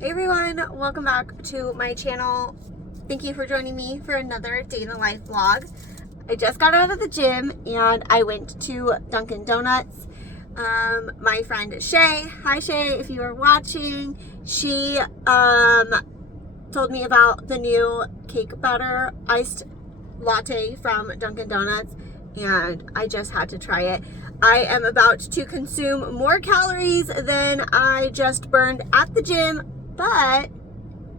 Hey everyone, welcome back to my channel. Thank you for joining me for another day in the life vlog. I just got out of the gym and I went to Dunkin' Donuts. My friend Shay, hi Shay, if you are watching, she told me about the new cake batter iced latte from Dunkin' Donuts and I just had to try it. I am about to consume more calories than I just burned at the gym, but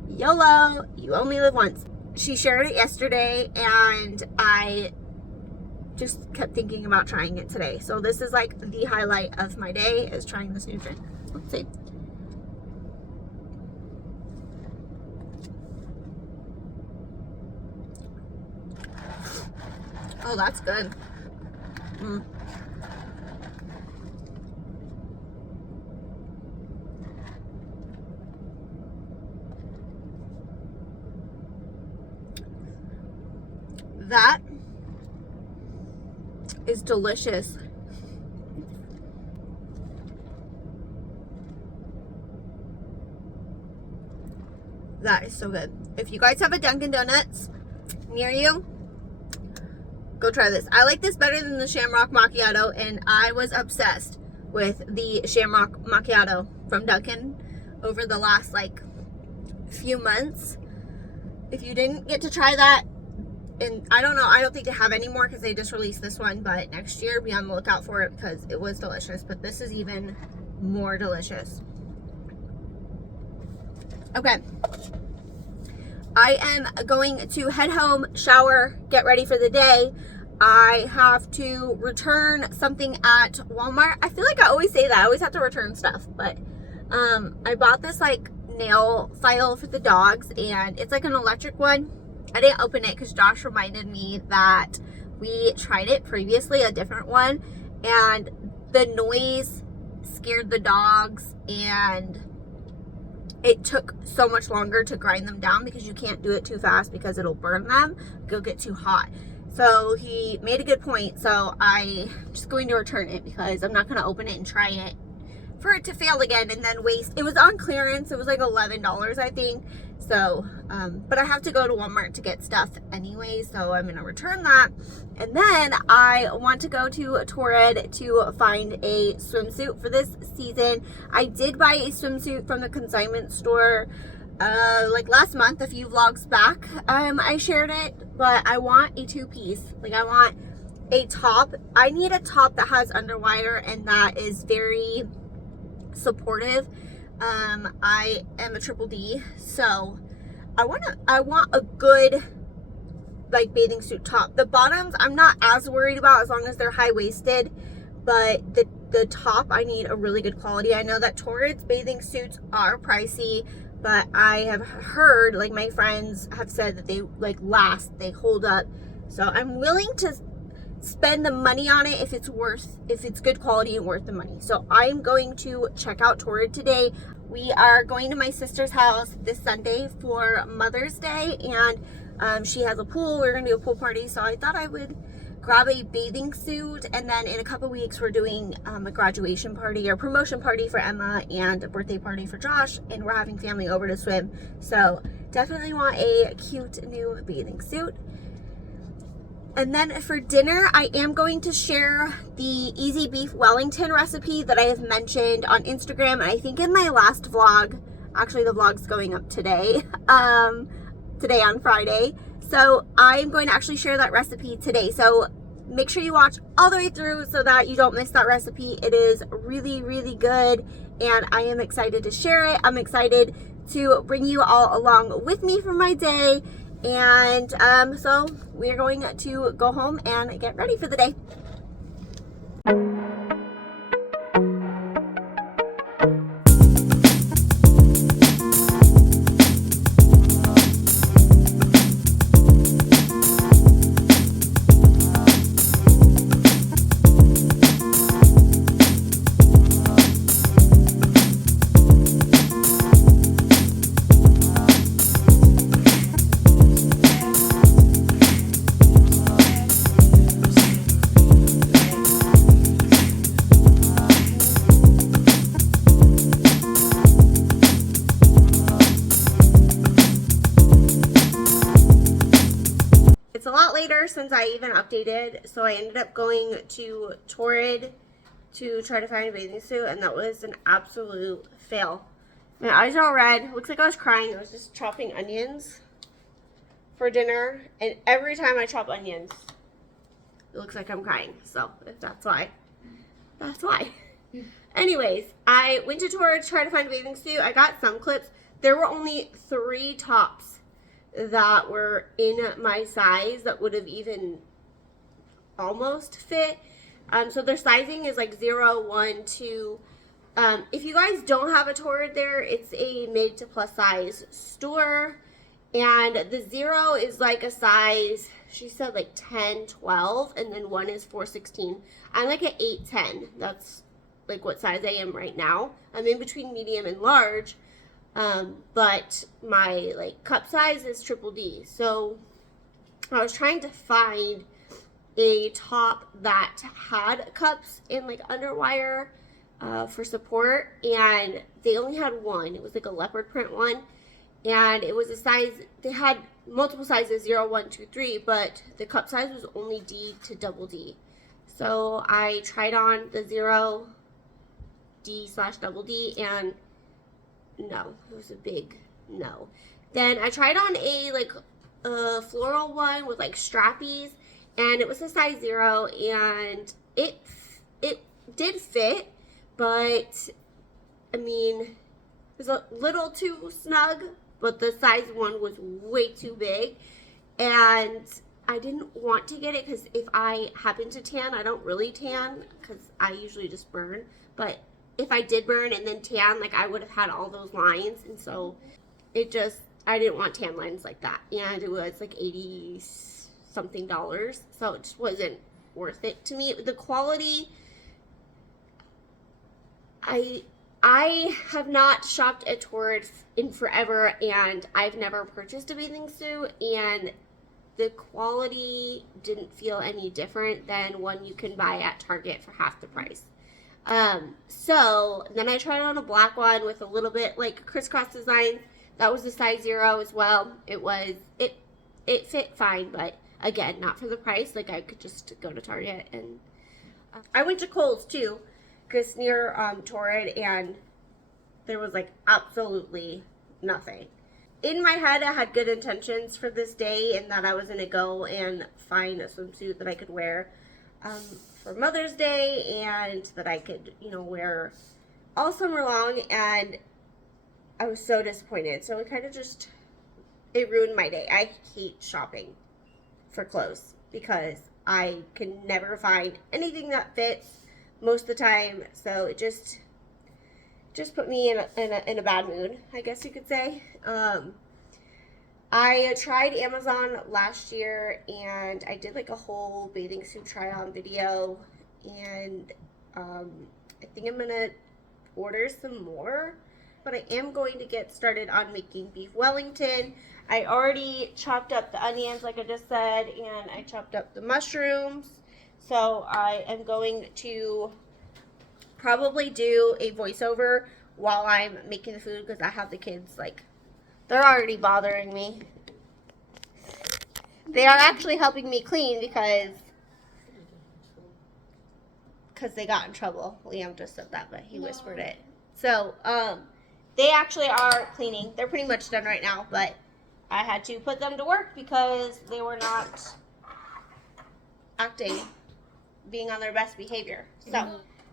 YOLO, you only live once. She shared it yesterday and I just kept thinking about trying it today. So this is like the highlight of my day, is trying this new drink. Let's see. Oh, that's good. That is delicious. That is so good. If you guys have a Dunkin' Donuts near you, go try this. I like this better than the Shamrock Macchiato, and I was obsessed with the Shamrock Macchiato from Dunkin' over the last like few months. If you didn't get to try that, and I don't know, I don't think they have any more because they just released this one, but next year be on the lookout for it because it was delicious. But this is even more delicious. Okay, I am going to head home, shower, get ready for the day. I have to return something at Walmart. I feel like I always say that. I always have to return stuff, but I bought this like nail file for the dogs, and it's like an electric one. I didn't open it because Josh reminded me that we tried it previously, a different one, and the noise scared the dogs, and it took so much longer to grind them down because you can't do it too fast because it'll burn them. It'll get too hot. So he made a good point. So I'm just going to return it because I'm not going to open it and try it for it to fail again and then waste. It was on clearance. It was like $11, I think. So, but I have to go to Walmart to get stuff anyway, so I'm going to return that. And then I want to go to Torrid to find a swimsuit for this season. I did buy a swimsuit from the consignment store like last month, a few vlogs back. I shared it, but I want a two-piece. Like I want a top. I need a top that has underwire and that is very supportive. I am a triple D, so I want a good like bathing suit top. The bottoms I'm not as worried about as long as they're high-waisted, but the top I need a really good quality. I know that Torrid's bathing suits are pricey, but I have heard, like my friends have said, that they like last, they hold up. So I'm willing to spend the money on it if it's good quality and worth the money. So I'm going to check out Torrid today. We are going to my sister's house this Sunday for Mother's Day, and she has a pool. We're gonna do a pool party, so I thought I would grab a bathing suit, and then in a couple weeks we're doing a graduation party or promotion party for Emma and a birthday party for Josh, and we're having family over to swim. So definitely want a cute new bathing suit. And then for dinner, I am going to share the easy beef Wellington recipe that I have mentioned on Instagram. And I think in my last vlog, actually the vlog's going up today, today on Friday. So I'm going to actually share that recipe today. So make sure you watch all the way through so that you don't miss that recipe. It is really, really good. And I am excited to share it. I'm excited to bring you all along with me for my day. And so we're going to go home and get ready for the day. later since I even updated, so I ended up going to Torrid to try to find a bathing suit, and that was an absolute fail. My eyes are all red. Looks like I was crying. I was just chopping onions for dinner, and every time I chop onions, it looks like I'm crying. So if that's why, that's why. Anyways, I went to Torrid to try to find a bathing suit. I got some clips. There were only 3 tops that were in my size that would have even almost fit. So their sizing is like 0, 1, 2. If you guys don't have a Torrid there, it's a mid to plus size store. And the 0 is like a size, she said like 10, 12, and then 1 is 416. I'm like an 8, 10. That's like what size I am right now. I'm in between medium and large. But my like cup size is triple D. So I was trying to find a top that had cups in like underwire for support, and they only had one. It was like a leopard print one, and it was a size, they had multiple sizes, 0, 1, 2, 3, but the cup size was only D to double D. So I tried on the 0 D/double D, and no, it was a big no. Then I tried on a like floral one with like strappies, and it was a size 0, and it did fit, but I mean, it was a little too snug, but the size 1 was way too big, and I didn't want to get it because if I happen to tan, I don't really tan because I usually just burn, but if I did burn and then tan, like I would have had all those lines, and so it just, I didn't want tan lines like that, and it was like $80 something, so it just wasn't worth it to me. The quality, I have not shopped at Torrid in forever, and I've never purchased a bathing suit, and the quality didn't feel any different than one you can buy at Target for half the price. So then I tried on a black one with a little bit like crisscross design. That was a size 0 as well. It fit fine, but again, not for the price. Like I could just go to Target, and I went to Kohl's too, because near Torrid, and there was like absolutely nothing. In my head, I had good intentions for this day, and that I was gonna go and find a swimsuit that I could wear for Mother's Day, and that I could, you know, wear all summer long, and I was so disappointed. So it kind of just, it ruined my day. I hate shopping for clothes because I can never find anything that fits most of the time. So it just put me in a bad mood, I guess you could say. I tried Amazon last year, and I did like a whole bathing suit try on video, and I think I'm gonna order some more, but I am going to get started on making beef Wellington. I already chopped up the onions like I just said, and I chopped up the mushrooms, so I am going to probably do a voiceover while I'm making the food, because I have the kids, like, they're already bothering me. They are actually helping me clean because they got in trouble. Liam just said that, but he whispered it. So, they actually are cleaning. They're pretty much done right now, but I had to put them to work because they were not being on their best behavior.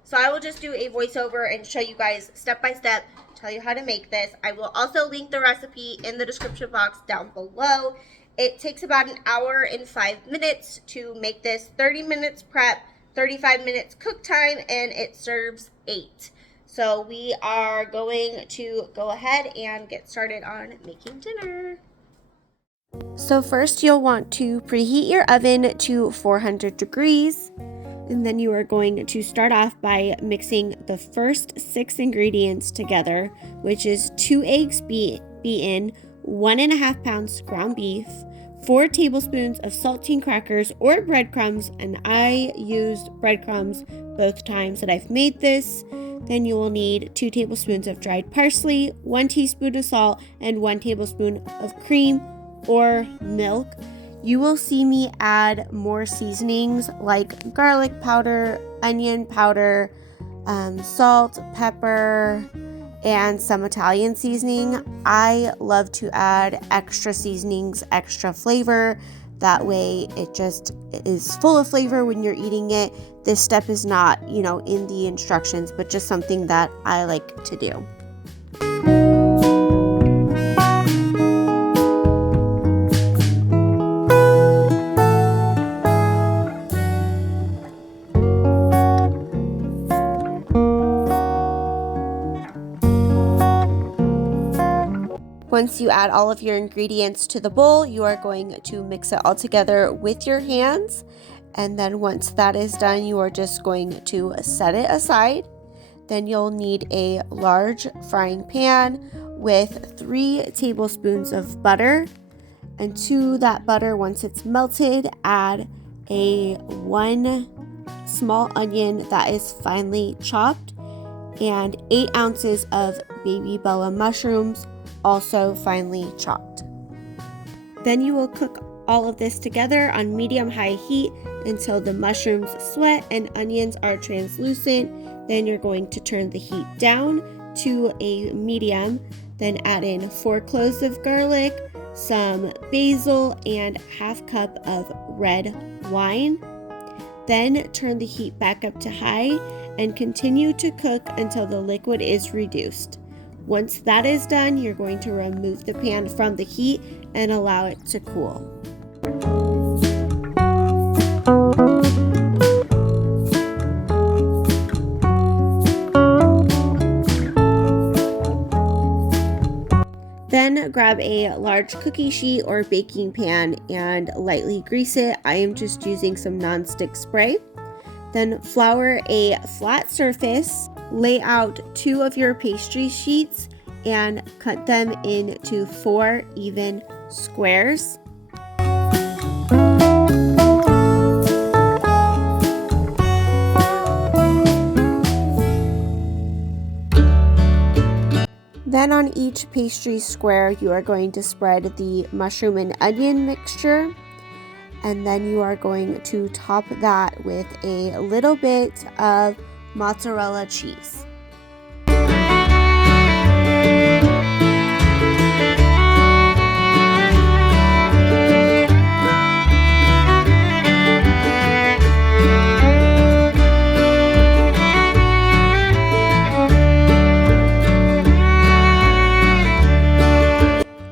So I will just do a voiceover and show you guys step by step, tell you how to make this. I will also link the recipe in the description box down below. It takes about an hour and 5 minutes to make this, 30 minutes prep, 35 minutes cook time, and it serves 8. So we are going to go ahead and get started on making dinner. So first you'll want to preheat your oven to 400 degrees. And then you are going to start off by mixing the first 6 ingredients together, which is 2 eggs beaten, 1.5 pounds ground beef, 4 tablespoons of saltine crackers or breadcrumbs, and I used breadcrumbs both times that I've made this. Then you will need 2 tablespoons of dried parsley, 1 teaspoon of salt, and 1 tablespoon of cream or milk. You will see me add more seasonings like garlic powder, onion powder, salt, pepper, and some Italian seasoning. I love to add extra seasonings, extra flavor. That way it just is full of flavor when you're eating it. This step is not, in the instructions, but just something that I like to do. Once you add all of your ingredients to the bowl, you are going to mix it all together with your hands. And then once that is done, you are just going to set it aside. Then you'll need a large frying pan with 3 tablespoons of butter. And to that butter, once it's melted, add a 1 small onion that is finely chopped and 8 ounces of baby Bella mushrooms, also finely chopped. Then you will cook all of this together on medium-high heat until the mushrooms sweat and onions are translucent. Then you're going to turn the heat down to a medium. Then add in 4 cloves of garlic, some basil, and ½ cup of red wine. Then turn the heat back up to high and continue to cook until the liquid is reduced. Once that is done, you're going to remove the pan from the heat and allow it to cool. Then grab a large cookie sheet or baking pan and lightly grease it. I am just using some nonstick spray. Then flour a flat surface. Lay out 2 of your pastry sheets and cut them into 4 even squares. Then on each pastry square, you are going to spread the mushroom and onion mixture. And then you are going to top that with a little bit of mozzarella cheese.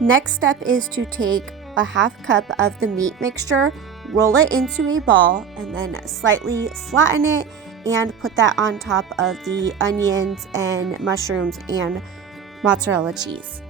Next step is to take a ½ cup of the meat mixture, roll it into a ball, and then slightly flatten it and put that on top of the onions and mushrooms and mozzarella cheese.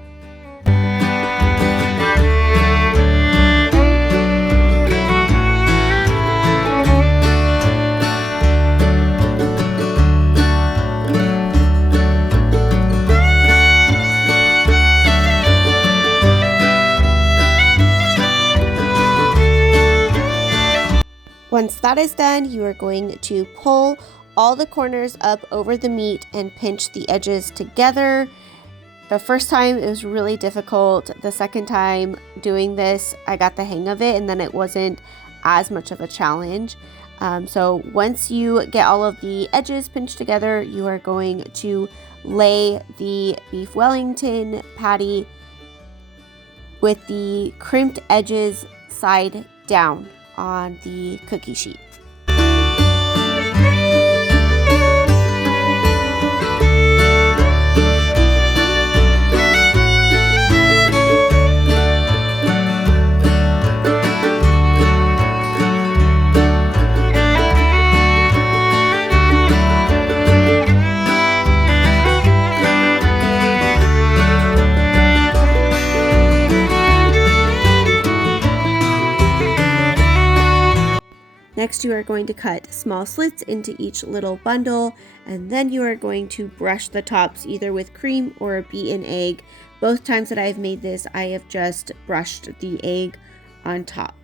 Once that is done, you are going to pull all the corners up over the meat and pinch the edges together. The first time it was really difficult. The second time doing this, I got the hang of it, and then it wasn't as much of a challenge. So once you get all of the edges pinched together, you are going to lay the beef Wellington patty with the crimped edges side down on the cookie sheet. Next, you are going to cut small slits into each little bundle, and then you are going to brush the tops either with cream or a beaten egg. Both times that I've made this, I have just brushed the egg on top.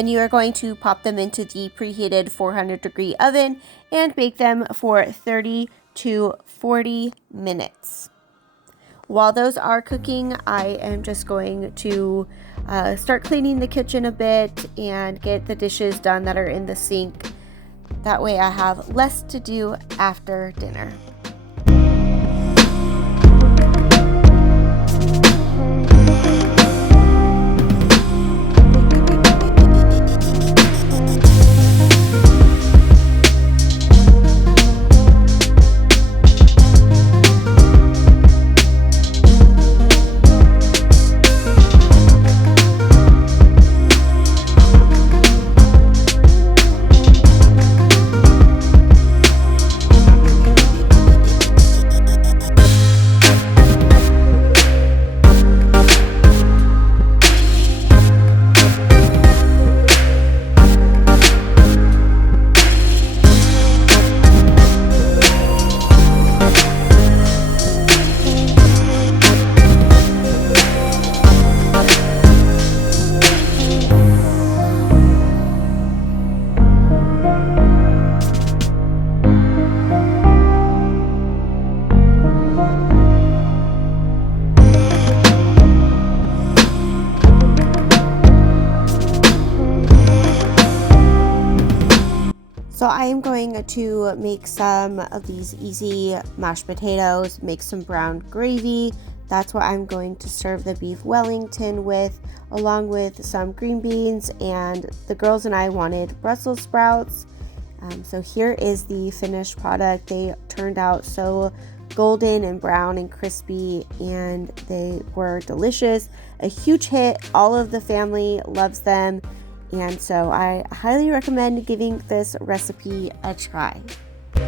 Then you are going to pop them into the preheated 400-degree oven and bake them for 30 to 40 minutes. While those are cooking, I am just going to start cleaning the kitchen a bit and get the dishes done that are in the sink. That way I have less to do after dinner. So I am going to make some of these easy mashed potatoes, make some brown gravy. That's what I'm going to serve the beef Wellington with, along with some green beans, and the girls and I wanted Brussels sprouts. So here is the finished product. They turned out so golden and brown and crispy, and they were delicious. A huge hit. All of the family loves them. And so I highly recommend giving this recipe a try. It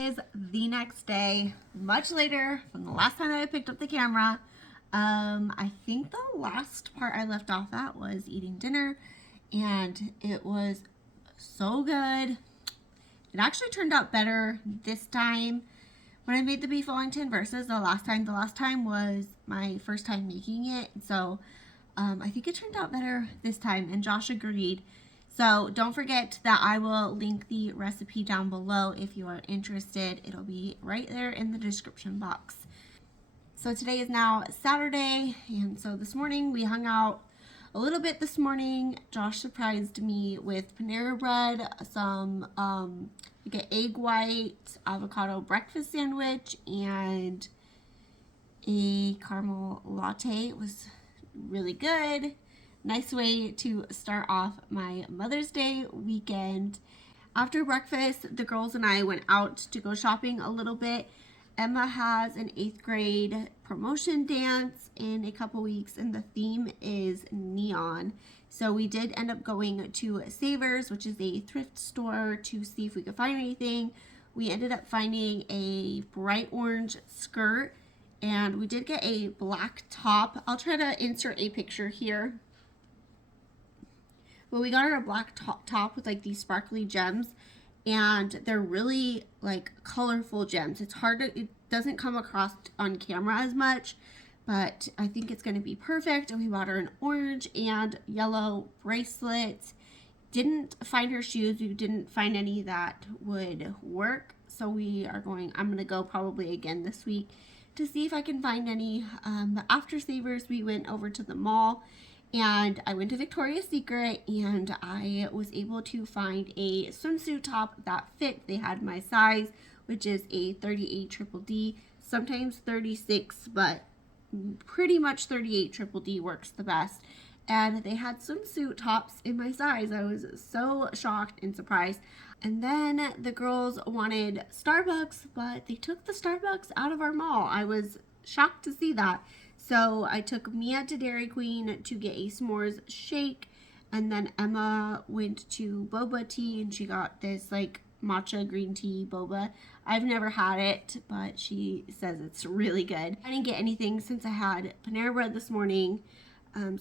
is the next day, much later from the last time I picked up the camera. I think the last part I left off at was eating dinner, and it was so good. It actually turned out better this time when I made the beef Wellington versus the last time. The last time was my first time making it, so I think it turned out better this time, and Josh agreed. So don't forget that I will link the recipe down below if you are interested. It'll be right there in the description box. So today is now Saturday, and so this morning we hung out a little bit this morning. Josh surprised me with Panera bread, some like an egg white avocado breakfast sandwich, and a caramel latte. It was really good. Nice way to start off my Mother's Day weekend. After breakfast, the girls and I went out to go shopping a little bit. Emma has an 8th grade promotion dance in a couple weeks, and the theme is neon. So we did end up going to Savers, which is a thrift store, to see if we could find anything. We ended up finding a bright orange skirt, and we did get a black top. I'll try to insert a picture here. But we got her a black top with like these sparkly gems, and they're really like colorful gems. It's hard to, it doesn't come across on camera as much, but I think it's going to be perfect. And we bought her an orange and yellow bracelet. Didn't find her shoes. We didn't find any that would work, so I'm going to go probably again this week to see if I can find any. But after Savers, we went over to the mall, and I went to Victoria's Secret, and I was able to find a swimsuit top that fit. They had my size, which is a 38 triple D, sometimes 36, but pretty much 38 triple D works the best. And they had swimsuit tops in my size. I was so shocked and surprised. And then the girls wanted Starbucks, but they took the Starbucks out of our mall. I was shocked to see that. So I took Mia to Dairy Queen to get a s'mores shake, and then Emma went to boba tea, and she got this like matcha green tea boba. I've never had it, but she says it's really good. I didn't get anything since I had Panera bread this morning,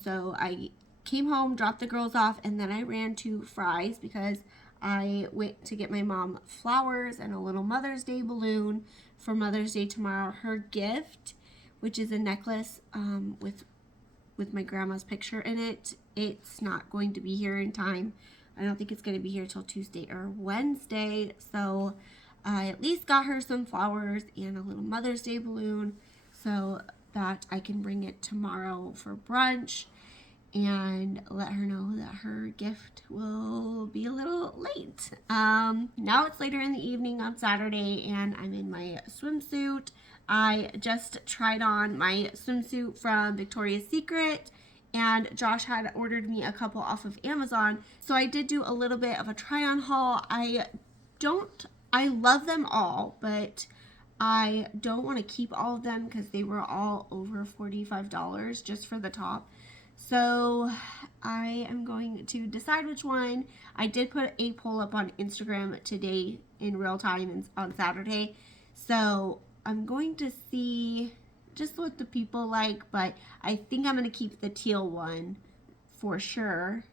so I came home, dropped the girls off, and then I ran to Fry's because I went to get my mom flowers and a little Mother's Day balloon for Mother's Day tomorrow. Her gift, which is a necklace with my grandma's picture in it, it's not going to be here in time. I don't think it's going to be here till Tuesday or Wednesday. So I at least got her some flowers and a little Mother's Day balloon so that I can bring it tomorrow for brunch and let her know that her gift will be a little late. Now it's later in the evening on Saturday and I'm in my swimsuit. I just tried on my swimsuit from Victoria's Secret, and Josh had ordered me a couple off of Amazon. So I did do a little bit of a try on haul. I love them all, but I don't want to keep all of them because they were all over $45 just for the top. So I am going to decide which one. I did put a poll up on Instagram today in real time on Saturday. So I'm going to see just what the people like, but I think I'm going to keep the teal one for sure.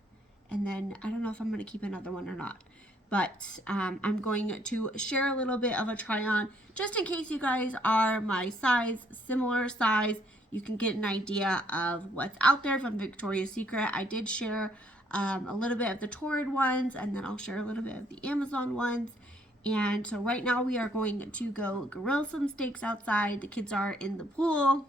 And then I don't know if I'm going to keep another one or not. But I'm going to share a little bit of a try on just in case you guys are my size, similar size. You can get an idea of what's out there from Victoria's Secret. I did share a little bit of the Torrid ones, and then I'll share a little bit of the Amazon ones. And so right now we are going to go grill some steaks outside. The kids are in the pool.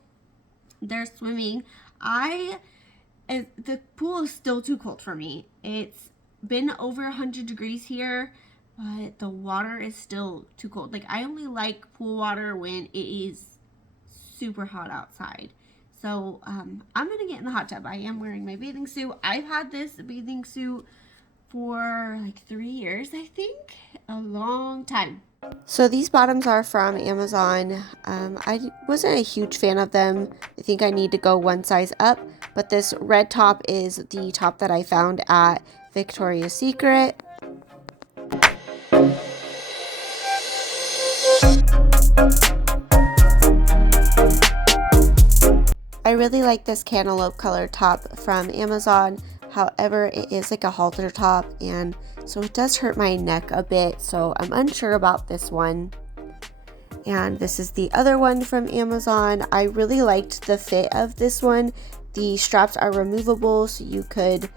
They're swimming. The pool is still too cold for me. It's been over 100 degrees here, but the water is still too cold. Like, I only like pool water when it is super hot outside. So I'm gonna get in the hot tub. I am wearing my bathing suit. I've had this bathing suit for like 3 years, I think. A long time. So these bottoms are from Amazon. I wasn't a huge fan of them. I think I need to go one size up, but this red top is the top that I found at Victoria's Secret. I really like this cantaloupe color top from Amazon. However, it is like a halter top, and so it does hurt my neck a bit, so I'm unsure about this one. And this is the other one from Amazon. I really liked the fit of this one. The straps are removable, so you could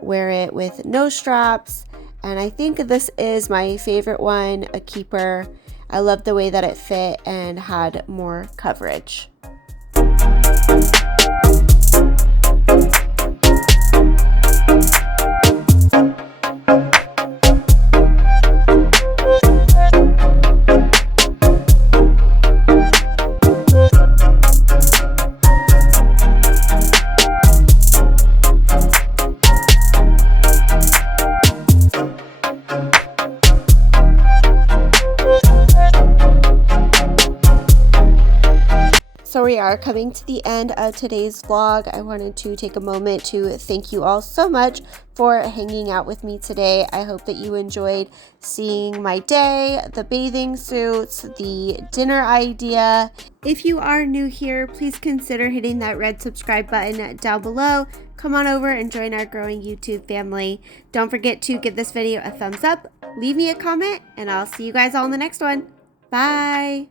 wear it with no straps. And I think this is my favorite one, a keeper. I love the way that it fit and had more coverage. So we are coming to the end of today's vlog. I wanted to take a moment to thank you all so much for hanging out with me today. I hope that you enjoyed seeing my day, the bathing suits, the dinner idea. If you are new here, please consider hitting that red subscribe button down below. Come on over and join our growing YouTube family. Don't forget to give this video a thumbs up, leave me a comment, and I'll see you guys all in the next one. Bye!